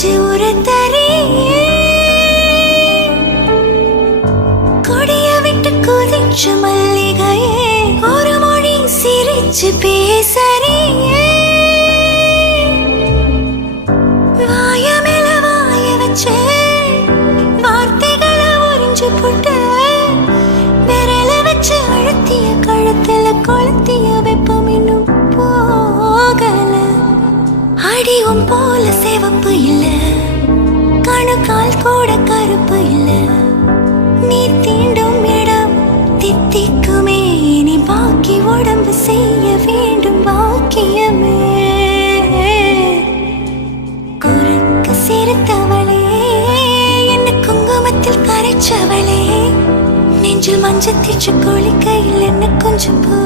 நெஞ்சு உரத்தறியே கொடிய விட்டு கொதிச்சு மல்லிகையே ஒரு மொழி சிரிச்சு பேசறியே வாய மேல வாய வச்சு வார்த்தைகளை உறிஞ்சு போட்டு விரல வச்சு அழுத்திய கழுத்துல கொளுத்திய வெப்பம் இன்னும் போகல. அடியும் போல சிவப்பு இல்ல, கணுக்கால் கூட கருப்பு இல்ல, நீ தீண்டும் இடம் தித்திக்குமே, நீ பாக்கி உடம்பு செய்ய வேண்டும் பாக்கியமே. குறுக்கு சிரித்தவளே, என்ன குங்குமத்தில் கரைச்சவளே, நெஞ்சில் மஞ்சள் தீச்சு குளிக்கையில் என்ன கொஞ்சம் போ